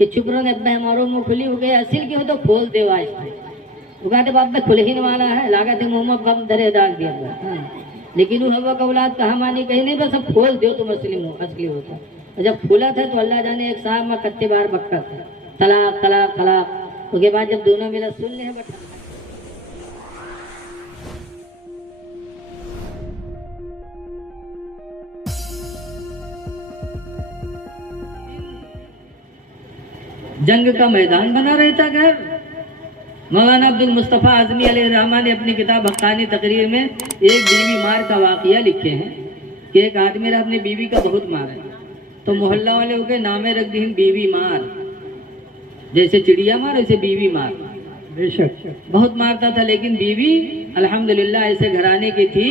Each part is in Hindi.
कि चुप रहो अब्बा हमारो मुंह खुली हो गए असिल की हो तो खोल दे आज वो कहते बाप में खुल ही वाला है लागा थे मुंह में बम धरे डाल दिया लेकिन वो हवा का औलाद कहा मानी कहीं नहीं बस अब खोल दो तुम असली होता जब खुला था तो अल्लाह जाने एक साहब में कत्ते बार बक्का था तलाक तलाक तलाक उसके बाद जब दोनों मिला सुन ले बता जंग का मैदान बना रहता घर। मौलाना अब्दुल मुस्तफ़ा आज़मी अलैहिर्रहमान ने अपनी किताब हक़ानी तकरीर में एक बीवी मार का वाक़या लिखे हैं कि एक आदमी ने अपनी बीवी का बहुत मारा तो मोहल्ला वाले हो गए नामे रख दी बीवी मार, जैसे चिड़िया मार ऐसे बीवी मार। बेशक बहुत मारता था लेकिन बीवी अल्हम्दुलिल्लाह ऐसे घराने की थी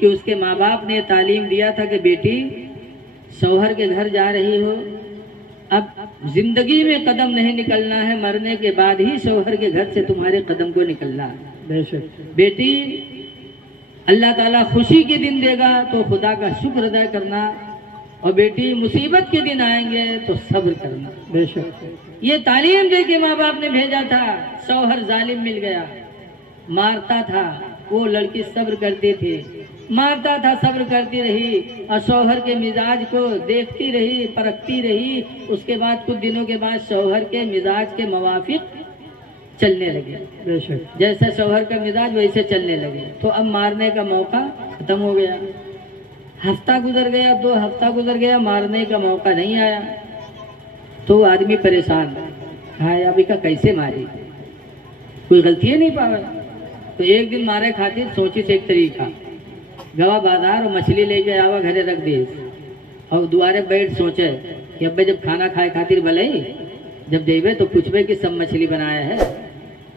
कि उसके माँ बाप ने तालीम दिया था कि बेटी शौहर के घर जा रही हो, अब जिंदगी में कदम नहीं निकलना है, मरने के बाद ही शौहर के घर से तुम्हारे कदम को निकलना है। बेटी अल्लाह ताला खुशी के दिन देगा तो खुदा का शुक्र अदा करना और बेटी मुसीबत के दिन आएंगे तो सब्र करना। बेशक ये तालीम दे के माँ बाप ने भेजा था। शौहर जालिम मिल गया, मारता था, वो लड़की सब्र करती थी, मारता था, सब्र करती रही और शौहर के मिजाज को देखती रही, परखती रही। उसके बाद कुछ दिनों के बाद शौहर के मिजाज के मुवाफिक चलने लगे, जैसा शौहर का मिजाज वैसे चलने लगे। तो अब मारने का मौका खत्म हो गया। हफ्ता गुजर गया, 2 हफ्ता गुजर गया, मारने का मौका नहीं आया तो आदमी परेशान, हाँ अभी का कैसे मारी, कोई गलती नहीं पावे। तो एक दिन मारे खातिर सोची से एक तरीका, गवा बाजार और मछली लेके आवा घरे रख दी और दुआरे बैठ सोचे कि अब्बे जब खाना खाए खातिर भले जब देवे तो पूछबे कि सब मछली बनाया है,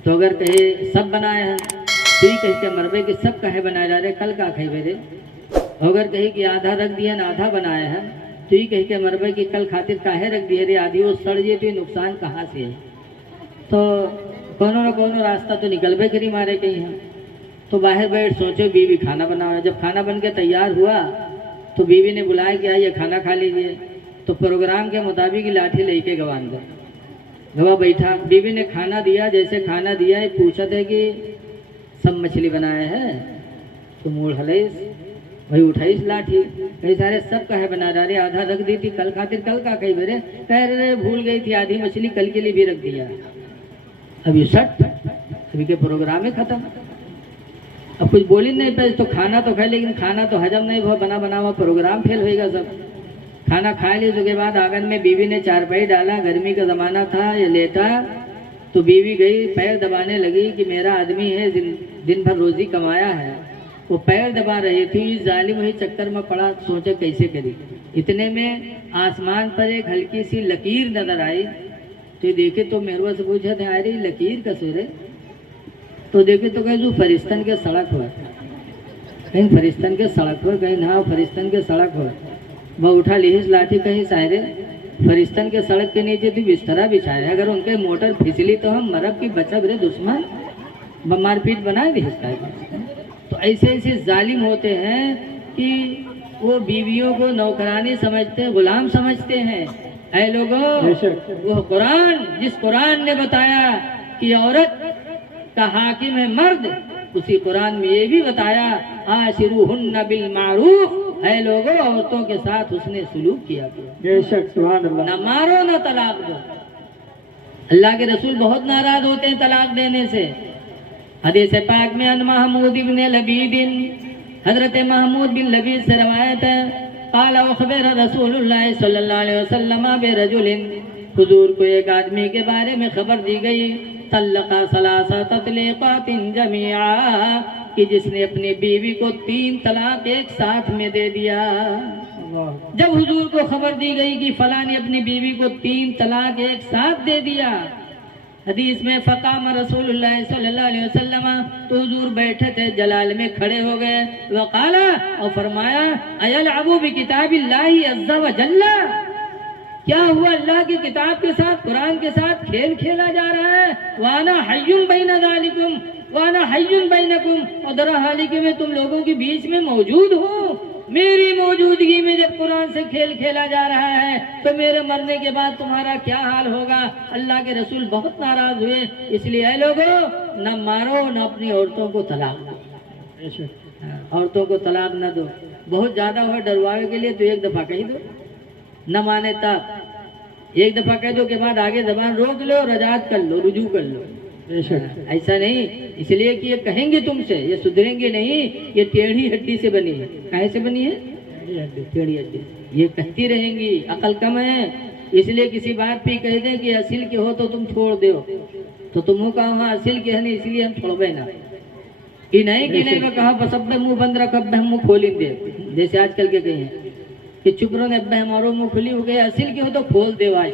तो अगर कहे सब बनाया है तो ही कह के मरबे कि सब कहे बनाया जा रहे कल का खेबे रे, अगर कहे कि आधा रख दिया ना आधा बनाया है तो ही कह के मरबे कि कल खातिर काहे रख दिए रे, आधी वो सड़ जे तो नुकसान कहाँ से है। तो कोनो न कोनो रास्ता तो निकलबे करी मारे कहीं है। तो बाहर बैठ सोचो बीवी खाना बनाओ। जब खाना बन के तैयार हुआ तो बीवी ने बुलाया कि आइए खाना खा लीजिए। तो प्रोग्राम के मुताबिक लाठी लेके गवान गवा बैठा, बीवी ने खाना दिया। जैसे खाना दिया पूछा था कि सब मछली बनाया है, तो मूड हलेस भाई उठाईस लाठी, कई सारे सब कहे बना रहे, आधा रख दी थी कल खातिर कल का कही मेरे कह रहे भूल गई थी आधी मछली कल के लिए भी रख दिया। अभी सट अभी के प्रोग्राम है खत्म। अब कुछ बोल ही नहीं पाए, तो खाना तो खाए लेकिन खाना तो हजम नहीं हुआ, बना बना हुआ प्रोग्राम फेल होएगा सब। खाना खा लिया उसके बाद आंगन में बीवी ने चारपाई डाला, गर्मी का जमाना था, ये लेटा तो बीवी गई पैर दबाने लगी कि मेरा आदमी है दिन भर रोजी कमाया है, वो पैर दबा रही थी। जालिम वही चक्कर में पड़ा, सोचा कैसे करी। इतने में आसमान पर एक हल्की सी लकीर नजर आई, तो देखे तो मेहरबा से पूछा था अरे लकीर का सूर है, तो देखे तो कहीं जो फरिश्तन के सड़क हो, कहीं फरिश्तन के सड़क हो, कहीं ना फरिश्तन के सड़क हो। वह उठा ली लाठी, कहीं शायरे फरिश्तन के सड़क के नीचे तो बिस्तरा बिछाया, अगर उनके मोटर फिसली तो हम मरब की बचब रे दुश्मन, मारपीट बना दी इसका। तो ऐसे ऐसे जालिम होते हैं कि वो बीवियों को नौकरानी समझते हैं, गुलाम समझते हैं। ऐ लोगों, वो कुरान जिस कुरान ने बताया कि औरत का हाकिम है मर्द, उसी कुरान में ये भी बताया आशिरुहुन्ना बिल मारूफ, है लोगों औरतों के साथ उसने सुलूक किया। बेशक सुभान अल्लाह। ना मारो ना तलाक दो। अल्लाह के रसूल बहुत नाराज होते हैं तलाक देने से। हदीस पाक में अन महमूद इब्न लबीद, हजरत महमूद बिन लबीद से रवायत है, काल अखबर रसूलुल्लाह सल्लल्लाहु अलैहि वसल्लम बिरजुलिन, हुजूर को एक आदमी के बारे में खबर दी गई, तल्लका सलासा ततलीकातिन जमीआ, कि जिसने अपनी बीवी को 3 तलाक एक साथ में दे दिया। जब हुजूर को खबर दी गई कि फलां ने अपनी बीवी को 3 तलाक एक साथ दे दिया, हदीस में फ़क़ाम रसूलुल्लाह सल्लल्लाहु अलैहि वसल्लम, तो हुजूर बैठे थे जलाल में खड़े हो गए, वक़ाला और फरमाया अयलअबु बिकिताबिल्लाहि अज़्ज़ा व जल्ला, क्या हुआ अल्लाह की किताब के साथ कुरान के साथ खेल खेला जा रहा है। वाना हय्युन बैना ज़ालिकुम वाना हय्युन बैनकुम, और दरा हालिके में तुम लोगों के बीच में मौजूद हूँ। मेरी मौजूदगी में जब कुरान से खेल खेला जा रहा है तो मेरे मरने के बाद तुम्हारा क्या हाल होगा। अल्लाह के रसूल बहुत नाराज हुए, इसलिए ऐ लोगों, न मारो न अपनी औरतों को तलाक दो, औरतों को तलाक न दो। बहुत ज्यादा हो डरवावे के लिए तो एक दफा कह दो, न माने तब एक दफा कह दो के बाद आगे जबान रोक लो, रजात कर लो, रुजू कर लो। ऐसा नहीं, इसलिए कि ये कहेंगे तुमसे, ये सुधरेंगे नहीं, ये टेढ़ी हड्डी से बनी है। काहे से बनी है? टेढ़ी हड्डी। ये कहती रहेंगी, अकल कम है, इसलिए किसी बात पे कह दे कि असिल के हो तो तुम छोड़ दो, तो तुम कहा असिल के है नहीं इसलिए हम छोड़बे ना, कि नहीं में कहा बस अब मुंह बंद रख, अब हम मुंह खोल दे, जैसे आजकल के कहे कि चुप रहो, अब हमारो मुंह खुली हो गया, असिल के हो तो खोल दे। आज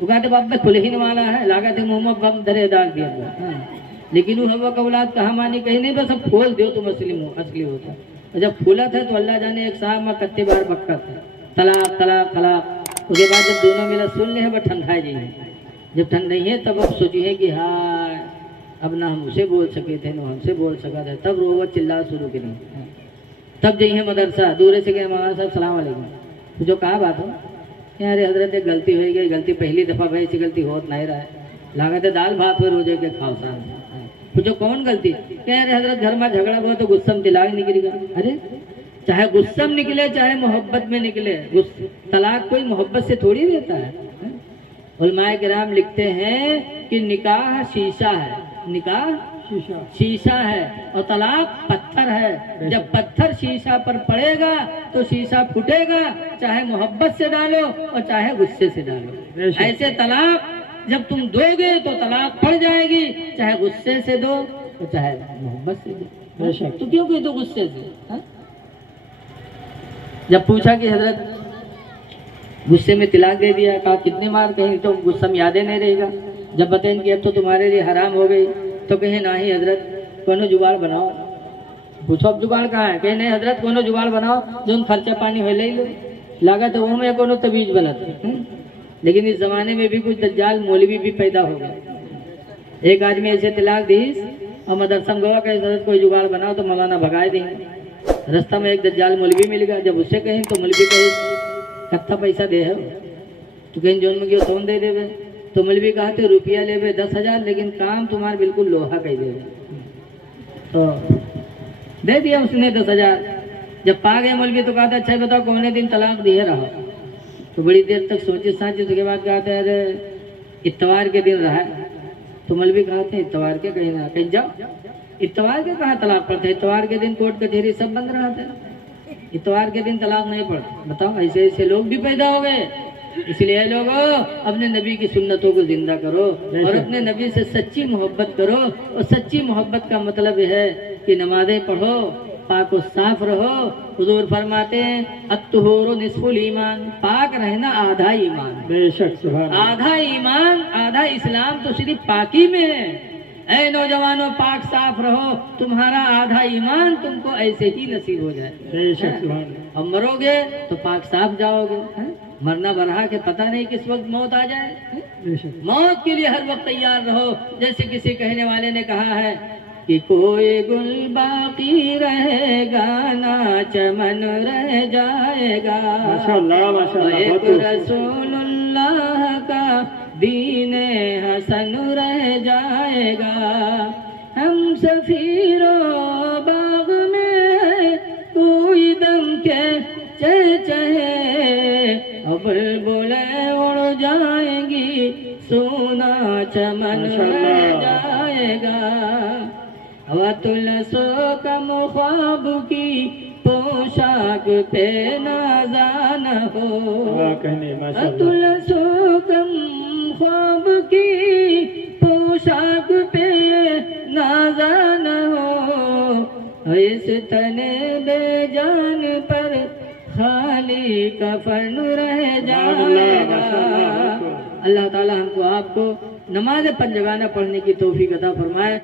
तो कहते बाप खुल ही वाला है, लागत है मुंह में बम धरे दाग दिया। लेकिन वो हवा का औलाद कहा मानी कहीं नहीं, बस अब खोल दो तुम असली होता। और जब फूला था तो अल्लाह जाने एक साहब में कत्ते बार बक्का था, तलाक तलाक तलाक। उसके बाद जब दोनों मिला सुन ले है, वह ठंडा जाइए, जब ठंड नहीं है तब अब सोचिए कि हाँ अब ना हम उसे बोल सके थे ना हमसे बोल सका था, तब रोवा चिल्ला शुरू करें। तब जाइए मदरसा, दूर से गए मौलाना साहब सलाम अलैकुम, जो कहा बात हो, अरे हजरत एक गलती हो गई, गलती पहली दफा भाई ऐसी गलती होत नहीं रहा है, लागत है दाल भात में रोजे के खाओ साहब। पूछो कौन गलती? कह रहे हजरत घर में झगड़ा हुआ तो गुस्सा में तलाक निकलेगा। अरे चाहे गुस्सा में निकले चाहे मोहब्बत में निकले, तलाक कोई मोहब्बत से थोड़ी रहता है। उलमाए किराम लिखते हैं कि निकाह शीशा है, निकाह शीशा है और तलाक पत्थर है। जब पत्थर शीशा पर पड़ेगा तो शीशा फूटेगा, चाहे मोहब्बत से डालो और चाहे गुस्से से डालो। ऐसे तलाक जब तुम दोगे तो तलाक पड़ जाएगी, चाहे गुस्से से दो और चाहे मोहब्बत से दो। तो क्यों कह दो गुस्से से? हा? जब पूछा कि हजरत गुस्से में तलाक दे दिया, कहा कितने मार, कहीं तो गुस्सा में यादें नहीं रहेगा। जब बताएं कि अब तो तुम्हारे लिए हराम हो गई, तो कहे नहीं हजरत कोनो जुगाड़ बनाओ। पूछो अब जुगाड़ कहाँ है? कहे नहीं हजरत कोनो जुगाड़ बनाओ जो खर्चा पानी हो ले लो, लागत वो में कोनो तवीज बनत। लेकिन इस जमाने में भी कुछ दज्जाल मौलवी भी पैदा हो गए। एक आदमी ऐसे तलाक दी और मदरसा में गवा कहे हजरत कोई जुगाड़ बनाओ तो मौलाना भगाए देंगे। रास्ता में एक दज्जाल मौलवी मिल गया, जब उससे कहें तो मौलवी कहे कत्था पैसा दे है, तो कहीं जोन में गयो तोन दे देवे। तो मौलवी कहा तो रुपया लेवे 10,000, लेकिन काम तुम्हारा बिल्कुल लोहा कह देवे। तो दे दिया उसने 10,000। जब पा गए मौलवी तो कहा था अच्छा बताओ कौने दिन तलाक दिए रहा? तो बड़ी देर तक सोचे साचे, उसके बाद कहा था अरे इतवार के दिन रहा। तो मौलवी कहा था इतवार के कहीं ना कहीं जाओ, इतवार के कहा तलाक पड़ता है? इतवार के दिन कोर्ट कचहरी सब बंद रहा था, इतवार के दिन तलाक नहीं पड़ता। बताओ ऐसे ऐसे लोग भी पैदा हो गए। इसलिए लोगों अपने नबी की सुन्नतों को जिंदा करो और अपने नबी से सच्ची मोहब्बत करो। और सच्ची मोहब्बत का मतलब है कि नमाजें पढ़ो, पाक और साफ रहो। हुजूर फरमाते हैं अत्तुहूरु निस्फुल ईमान, पाक रहना आधा ईमान। बेशक सुभान अल्लाह। आधा ईमान आधा इस्लाम तो सिर्फ पाकी में है। ऐ नौजवानों पाक साफ रहो, तुम्हारा आधा ईमान तुमको ऐसे ही नसीब हो जाए। बेशक सुभान अल्लाह। अब मरोगे तो पाक साफ जाओगे। मरना बरहा के पता नहीं किस वक्त मौत आ जाए। मौत के लिए हर वक्त तैयार रहो। जैसे किसी कहने वाले ने कहा है कि कोई गुल बाकी रहेगा ना चमन रह जाएगा, माशाअल्लाह माशाअल्लाह। रसूलुल्लाह का दीने हसन रह जाएगा। हम सफीरो बाग में कोई दम के चहे, अब बुलबुलें उड़ जाएंगी सोना चमन रह जाएगा। वतुल सो कम ख्वाब की पोशाक पे नाज़ान हो, वतुल सो कम ख्वाब की पोशाक पे नाज़ान हो। इस तने बेजान पर खाली कफन रह जाएगा। अल्लाह ताला हमको आपको नमाज पंजगाना पढ़ने की तौफीक अता फरमाए।